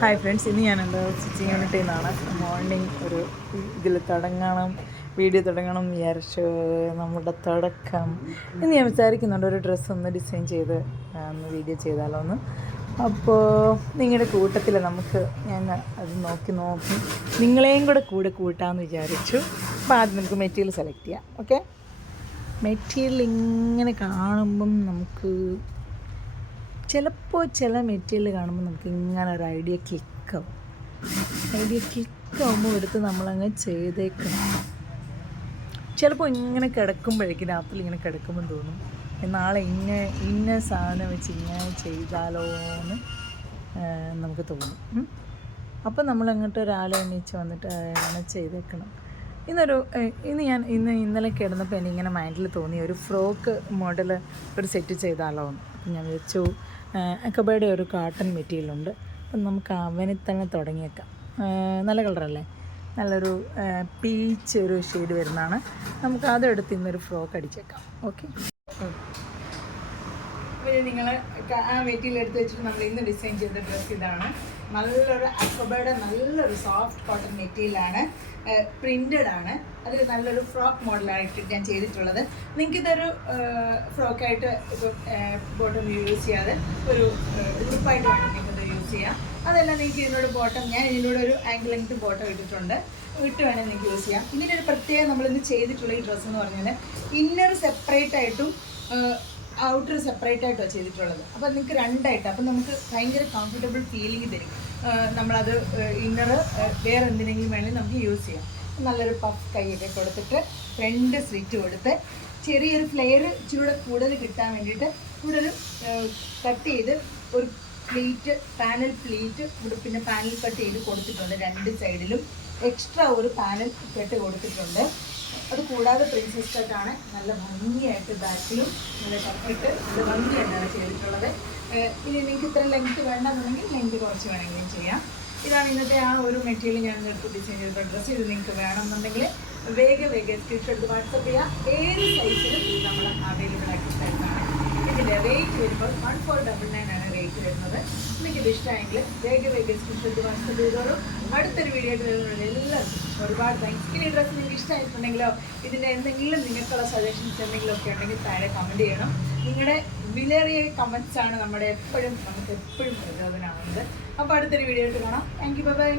Hi friends, ഇന്ന് ഞാനെന്താ stitching യൂണിറ്റിൽ നിന്നാണ്. മോർണിംഗ് ഒരു ഇതിൽ വീഡിയോ തുടങ്ങണം വിചാരിച്ചു. നമ്മുടെ തുടക്കം ഇന്ന് ഞാൻ വിചാരിക്കുന്നുണ്ട്, ഒരു ഡ്രസ്സ് ഒന്ന് ഡിസൈൻ ചെയ്ത് ഒന്ന് വീഡിയോ ചെയ്താലോ ഒന്ന്. അപ്പോൾ നിങ്ങളുടെ കൂട്ടത്തിൽ ഞാൻ അത് നോക്കി നിങ്ങളെയും കൂടെ കൂട്ടാമെന്ന് വിചാരിച്ചു. അപ്പോൾ ആദ്യം നമുക്ക് മെറ്റീരിയൽ സെലക്ട് ചെയ്യാം. ഓക്കെ, മെറ്റീരിയൽ ഇങ്ങനെ കാണുമ്പം നമുക്ക് ചിലപ്പോൾ ചില മെറ്റീരിയൽ കാണുമ്പോൾ നമുക്ക് ഇങ്ങനെ ഒരു ഐഡിയ ക്ലിക്കാവുമ്പോൾ എടുത്ത് നമ്മളങ്ങ് ചെയ്തേക്കണം. ചിലപ്പോൾ ഇങ്ങനെ കിടക്കുമ്പോഴേക്കും രാത്രി ഇങ്ങനെ കിടക്കുമ്പോൾ തോന്നും, നാളെ ഇന്ന സാധനം വെച്ച് ഇങ്ങനെ ചെയ്താലോ എന്ന് നമുക്ക് തോന്നും. അപ്പോൾ നമ്മളങ്ങോട്ട് ഒരാളെ എണീച്ച് വന്നിട്ട് അങ്ങനെ ചെയ്തേക്കണം. ഇന്നലെ കിടന്നപ്പോൾ എനിക്കിങ്ങനെ മൈൻഡിൽ തോന്നി, ഒരു ഫ്രോക്ക് മോഡൽ ഒരു സെറ്റ് ചെയ്താലോ എന്ന്. അപ്പം ഞാൻ വിചാരിച്ചു, അക്കബയുടെ ഒരു കോട്ടൺ മെറ്റീരിയലുണ്ട്, അപ്പം നമുക്ക് അവനെ തന്നെ തുടങ്ങിയേക്കാം. നല്ല കളറല്ലേ, നല്ലൊരു പീച്ച് ഒരു ഷെയ്ഡ് വരുന്നതാണ്. നമുക്ക് അതെടുത്ത് ഇന്നൊരു ഫ്രോക്ക് അടിച്ചേക്കാം. ഓക്കെ, നിങ്ങൾ ആ മെറ്റീരിയൽ എടുത്ത് വെച്ചിട്ട് നമ്മൾ ഇന്ന് ഡിസൈൻ ചെയ്ത ഡ്രസ്സ് ഇതാണ്. നല്ലൊരു അക്കബയുടെ നല്ലൊരു സോഫ്റ്റ് കോട്ടൺ മെറ്റീരിയലാണ്, പ്രിൻ്റഡ് ആണ്. അതിൽ നല്ലൊരു ഫ്രോക്ക് മോഡലായിട്ട് ഞാൻ ചെയ്തിട്ടുള്ളത്. നിങ്ങൾക്കിതൊരു ഫ്രോക്കായിട്ട് ഇപ്പോൾ ബോട്ടം യൂസ് ചെയ്യാതെ ഒരു ഗ്രൂപ്പായിട്ട് വേണം നിങ്ങൾക്കിത് യൂസ് ചെയ്യാം. അതല്ല, നിങ്ങൾക്ക് ഞാൻ ഇതിനോട് ഒരു ആങ്കിൾ ലെങ്ത് ബോട്ടം ഇട്ടിട്ടുണ്ട്, വേണമെങ്കിൽ നിങ്ങൾക്ക് യൂസ് ചെയ്യാം. ഇതിനൊരു പ്രത്യേകം നമ്മളിന്ന് ചെയ്തിട്ടുള്ള ഈ ഡ്രസ്സ് എന്ന് പറഞ്ഞാൽ ഇന്നർ സെപ്പറേറ്റ് ആയിട്ടും ഔട്ടർ സെപ്പറേറ്റ് ആയിട്ടാണ് ചെയ്തിട്ടുള്ളത്. അപ്പോൾ നിങ്ങൾക്ക് രണ്ടായിട്ട്, അപ്പം നമുക്ക് ഭയങ്കര കംഫർട്ടബിൾ ഫീലിംഗ് തരും. നമ്മളത് ഇന്നർ വേറെ എന്തിനെങ്കിലും വേണമെങ്കിൽ നമുക്ക് യൂസ് ചെയ്യാം. നല്ലൊരു പഫ് കൈയൊക്കെ കൊടുത്തിട്ട് ഫ്രണ്ട് സ്ലിറ്റ് കൊടുത്ത് ചെറിയൊരു ഫ്ലെയർ ഇച്ചിരി കൂടുതൽ കിട്ടാൻ വേണ്ടിയിട്ട് ഇവിടെ ഒരു കട്ട് ചെയ്ത് ഒരു പാനൽ പ്ലീറ്റ് പിന്നെ പാനൽ കട്ട് ചെയ്ത് കൊടുത്തിട്ടുണ്ട്. രണ്ട് സൈഡിലും എക്സ്ട്രാ ഒരു പാനൽ കട്ട് കൊടുത്തിട്ടുണ്ട്. അത് കൂടാതെ പ്രിൻസസ് കട്ടാണ്, നല്ല ഭംഗിയായിട്ട് ബാക്കിലും നല്ല കട്ടിട്ട് നല്ല ഭംഗിയായിട്ടാണ് ചെയ്തിട്ടുള്ളത്. ഇനി നിങ്ങൾക്ക് ഇത്ര ലെങ്ത്ത് വേണമെന്നുണ്ടെങ്കിൽ ലെങ്ത്ത് കുറച്ച് വേണമെങ്കിലും ചെയ്യാം. ഇതാണ് ഇന്നത്തെ ആ ഒരു മെറ്റീരിയൽ ഞാൻ നിങ്ങൾക്ക് ഡിസൈൻ ചെയ്ത ഡ്രസ്സ്. ഇത് നിങ്ങൾക്ക് വേണമെന്നുണ്ടെങ്കിൽ വേഗം സ്ക്രീൻഷോട്ട് വാട്സപ്പ് ചെയ്യുക. ഏത് സൈസിലും നമ്മൾ അവൈലബിൾ ആക്കി തരുന്നതാണ്. ഇതിൻ്റെ റേറ്റ് വരുമ്പോൾ 1499 ആണ് റേറ്റ് വരുന്നത്. നിങ്ങൾക്ക് ഇത് ഇഷ്ടമായെങ്കിൽ വേഗം സ്ക്രീൻഷോട്ട് വാട്സപ്പ് ചെയ്തോളൂ. അടുത്തൊരു വീഡിയോ ആയിട്ട് വരുന്നത് എല്ലാവർക്കും ഒരുപാട് താങ്ക്സ്. ഇനി ഈ ഡ്രസ്സ് നിങ്ങൾക്ക് ഇഷ്ടമായിട്ടുണ്ടെങ്കിലോ ഇതിൻ്റെ എന്തെങ്കിലും നിങ്ങൾക്കുള്ള സജഷൻസ് എന്തെങ്കിലും ഒക്കെ ഉണ്ടെങ്കിൽ താഴെ കമൻറ്റ് ചെയ്യണം. നിങ്ങളുടെ വിലയേറിയ കമൻറ്റ്സാണ് നമുക്ക് എപ്പോഴും പ്രചോദനമാവുന്നത്. അപ്പോൾ അടുത്തൊരു വീഡിയോ ആയിട്ട് കാണാം. Thank you, by.